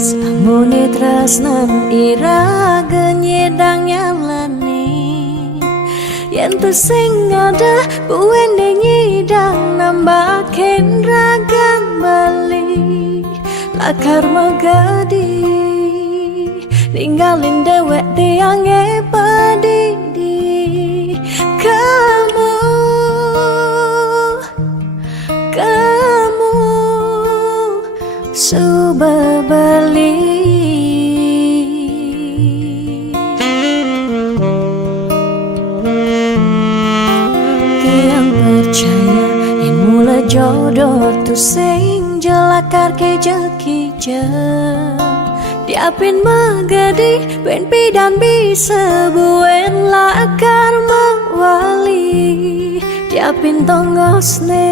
Samune tresnan iraga nyedang nyalani yen tu sing ada buwene nyidang nambah ragan bali lakar magadi ninggalin dewek tiange padidi kamu suba bali tiang percaya yang mula jodoh tu sing jelakar ke jekija diapin magadi ben pidan bisa buen lakar mawali diapin tongosne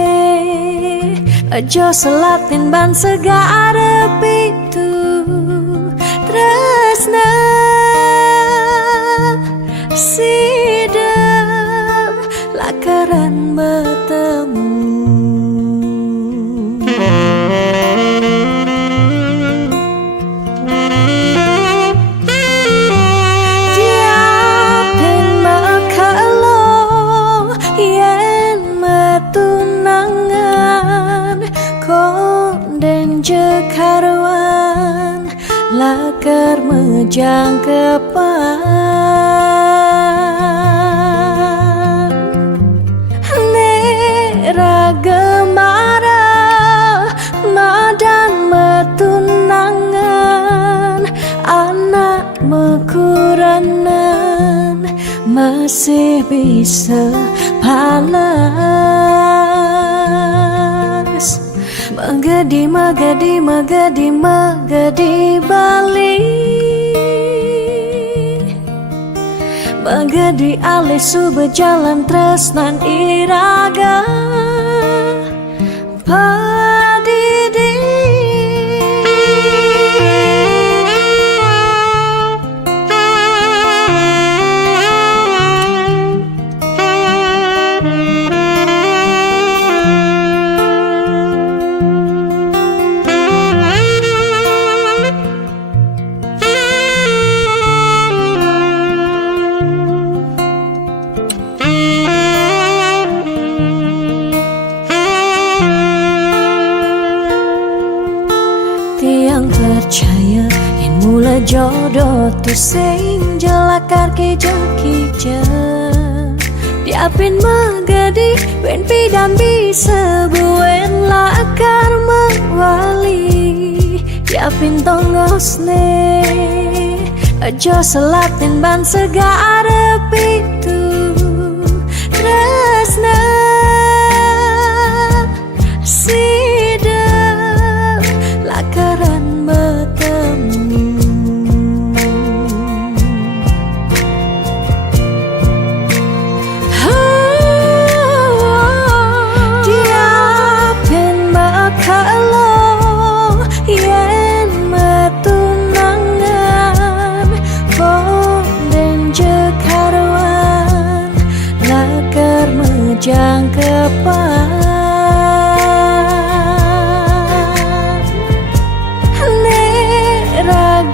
aja selatin ban segara pitu tresna sidem lakaran bertemu diapin makalo yen matunangan konden jekarwan lakar mejang kepan nera gemara madan metunangan anak mekuranan masih bisa panas magadi bali magadi alih su berjalan tresnan iraga padidi tiang percaya yang mula jodoh tu sing jelakar ke jekija diapin magadi ben pidan bisa buen lakar mawali diapin tongosne aja selatin ban segara pitu tresna sidem lakaran bertemu diapin makalo yen matunangan konden jekarwan lakar mejang kepan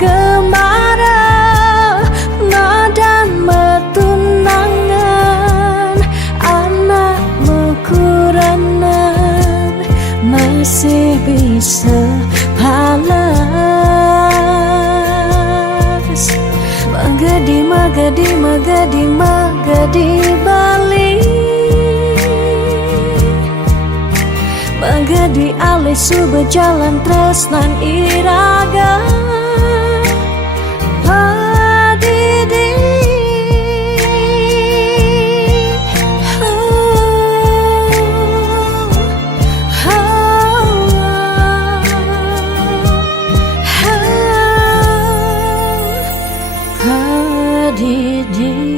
gemara madan metunangan anak mekuranan masih bisa panas magadi bali magadi alih su berjalan tresnan iraga padidi padidi